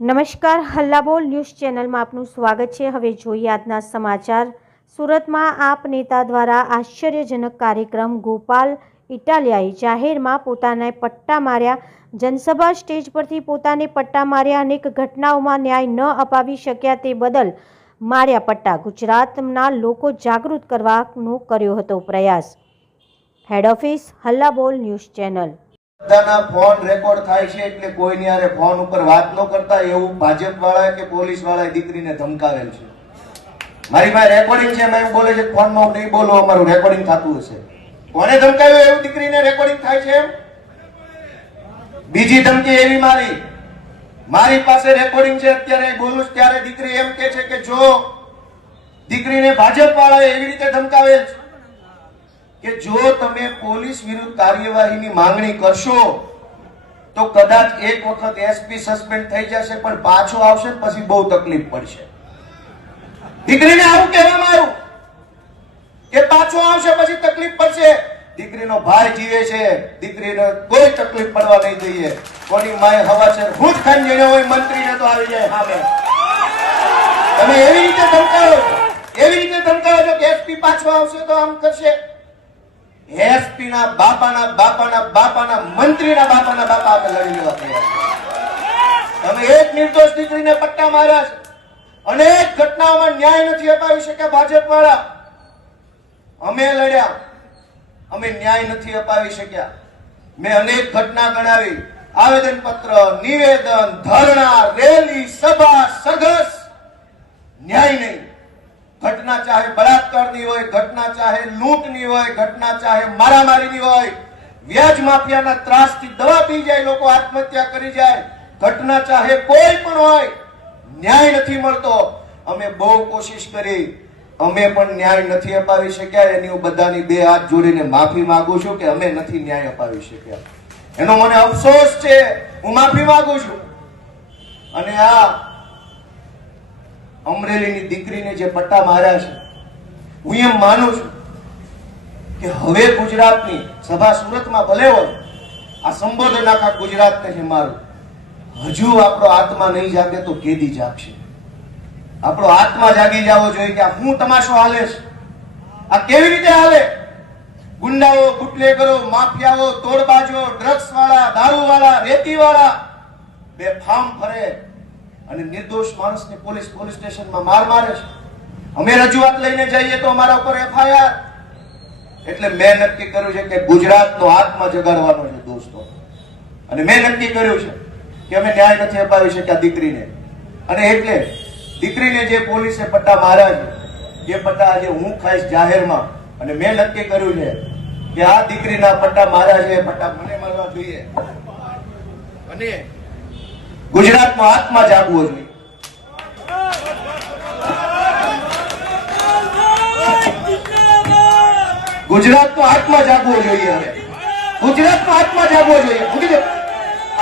નમસ્કાર, હલ્લાબોલ ન્યૂઝ ચેનલમાં આપનું સ્વાગત છે. હવે જોઈએ આજના સમાચાર. સુરતમાં આપ નેતા દ્વારા આશ્ચર્યજનક કાર્યક્રમ ગોપાલ ઇટાલિયાએ જાહેરમાં પોતાને પટ્ટા માર્યા. જનસભા સ્ટેજ પરથી પોતાને પટ્ટા માર્યા અનેક ઘટનાઓમાં ન્યાય ન અપાવી શક્યા તે બદલ માર્યા પટ્ટા. ગુજરાતના લોકો જાગૃત કરવાનો કર્યો હતો પ્રયાસ. Head office, Hallabol news channel. બધાના ફોન રેકોર્ડ થાય છે એટલે કોઈની હારે ફોન ઉપર વાત ન કરતા એવું ભાજપ વાળા કે પોલીસવાળા દીકરીને ધમકાવેલ છે. મારી પાસે રેકોર્ડિંગ છે, એમાં બોલે છે ફોનમાં નહીં બોલો, અમારું રેકોર્ડિંગ થતું હશે. કોને ધમકાવ્યું એવું દીકરીને રેકોર્ડિંગ થાય છે બીજી ધમકી એવી મારી. મારી પાસે રેકોર્ડિંગ છે, અત્યારે બોલું ત્યારે દીકરી એમ કે છે કે જો દીકરીને ભાજપ વાળાએ એવી રીતે ધમકાવેલ છે કે જો તમે પોલીસ વિરુદ્ધ કાર્યવાહીની માંગણી કરશો તો કદાચ એક વખત એસપી સસ્પેન્ડ થઈ જશે પણ પાછો આવશે પછી બહુ તકલીફ પડશે. દીકરીને આવું કહેવામાં આવ્યું કે પાછો આવશે પછી તકલીફ પડશે. દીકરીનો ભાઈ જીવે છે દીકરીને કોઈ તકલીફ પડવા નહીં જોઈએ. કોની માય હવા છે હું ખાન જેને હોય મંત્રીને તો આવી જાય. સામે તમે એવી રીતે ધમકાવો એવી રીતે ધમકાવો છો કે એસપી પાછો આવશે તો આમ કરશે. એસપી બાપાના બાપાના બાપાના મંત્રીના બાપાના બાપા આપણે લડી લેવા તૈયાર તમે એક નિર્દોષ દીકરીને પટ્ટા માર્યા છે. અનેક ઘટનાઓમાં ન્યાય નથી અપાવી શક્યા ભાજપ વાળા અમે લડ્યા. અમે ન્યાય નથી અપાવી શક્યા. મેં અનેક ઘટના ગણાવી. આવેદન પત્ર નિવેદન, ધરણા, રેલી, સભા સઘસ ન્યાય નહીં. ઘટના ચાહે બળાત્કારની હોય, ઘટના ચાહે લૂંટની હોય, ઘટના ચાહે મારામારીની હોય, વ્યાજ માફિયાના ત્રાસથી દવા પી જાય, લોકો આત્મહત્યા કરી જાય, ઘટના ચાહે કોઈ પણ હોય, ન્યાય નથી મળતો. અમે બહુ કોશિશ કરી, અમે પણ ન્યાય નથી અપાવી શક્યા, એની હું બધાની બે હાથ જોડીને માફી માંગુ છું કે અમે નથી ન્યાય અપાવી શક્યા. એનો મને અફસોસ છે, હું માફી માંગુ છું. અને આ અમરેલીની દીકરીને જે પટ્ટા માર્યા છે હું એમ માનું છું કે હવે ગુજરાતની સભા સુરતમાં ભલે હોય, આ સંબોધન આખા ગુજરાતને છે મારું. હજુ આપણો આત્મા નહીં જાગે તો કેદી જાગશે? આપણો આત્મા જાગી જવો જોઈએ કે હું તમાશો હાલે છે? આ કેવી રીતે હાલે? ગુંડાઓ, બુટલેગરો, માફિયાઓ, તોડબાજો ડ્રગ્સ વાળા દારૂ વાળા રેતી વાળા બે ફાર્મ ફરે અને નિર્દોષ માણસને પોલીસ પોલીસ સ્ટેશનમાં માર મારે છે. અમે રજૂઆત લઈને જઈએ તો અમારા ઉપર એફઆઈઆર. એટલે મેં નક્કી કર્યું છે કે ગુજરાતનો આત્મા જગાડવાનો છે દોસ્તો અને મેં નક્કી કર્યું છે કે અમે ન્યાય નથી અપાવી શક્યા દીકરીને. અને એટલે દીકરીને જે પોલીસે પટ્ટા માર્યા છે, એ પટ્ટા આજે હું ખાઈશ જાહેરમાં. અને મેં નક્કી કર્યું છે કે આ દીકરીના પટ્ટા માર્યા છે, એ પટ્ટા મને મળવા જોઈએ. અને ગુજરાતમાં આત્મા જાગવો જોઈએ. ગુજરાતનો આત્મા જાગવો જોઈએ હવે. ગુજરાતનો આત્મા જાગવો જોઈએ.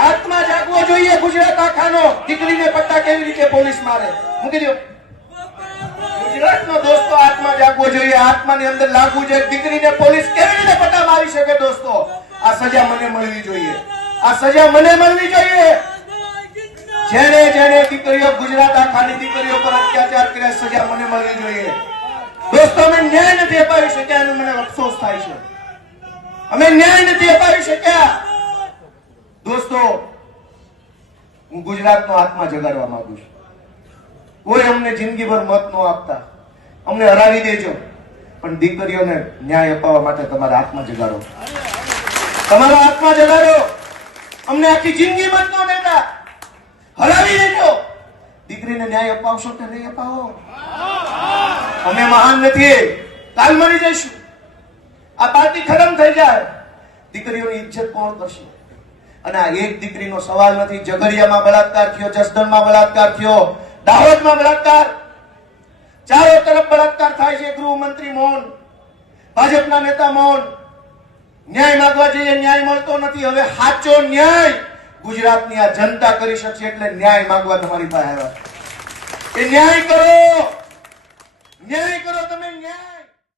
આત્મા જાગવો જોઈએ ગુજરાત આખાનો. દીકરીને પટ્ટા કેવી રીતે પોલીસ મારે? મૂકી દો ગુજરાતનો દોસ્તો આત્મા જાગવો જોઈએ. આત્માની અંદર લાગવું જોઈએ. દીકરીને પોલીસ કેવી રીતે પટ્ટા મારી શકે દોસ્તો? આ સજા મને મળવી જોઈએ. આ સજા મને મળવી જોઈએ. જેને જેને દીકરીઓ ગુજરાત આખાની દીકરીઓ પર અત્યાચાર કર્યા, સજા મને મળવી જોઈએ. દોસ્તો અમે ન્યાય નથી અપાવી શક્યા એનો મને અફસોસ થાય છે. અમે ન્યાય નથી અપાવી શક્યા. દોસ્તો, હું ગુજરાતનો આત્મા જગાડવા માંગુ છું. કોઈ અમને જિંદગીભર મત ન આપતા. અમને હરાવી દેજો. પણ દીકરીઓને ન્યાય અપાવવા માટે તમારા આત્મા જગાડો. તમારો આત્મા જગાડો. અમને આખી જિંદગી મત ન દેતા. હરાવી દેજો. દીકરીને ન્યાય અપાવશો કે નહીં અપાવો? અમે મહાન નથી. કાલ મરી જઈશું. આ પાર્ટી ખતમ થઈ જાય. દીકરીઓની ઇજ્જત કોણ કરશે? અને આ એક દીકરીનો સવાલ નથી. ઝઘડિયામાં બળાત્કાર થયો, જસદણમાં બળાત્કાર થયો, દાહોદમાં બળાત્કાર. ચારો તરફ બળાત્કાર થાય છે, ગૃહમંત્રી મૌન, ભાજપના નેતા મૌન. ન્યાય માંગવા જઈએ, ન્યાય મળતો નથી. હવે સાચો ન્યાય ગુજરાતની આ જનતા કરી શકશે એટલે ન્યાય માંગવા તમારી પાસે આવ્યા. એ ન્યાય કરો! ન્યાય કરો તમે ન્યાય.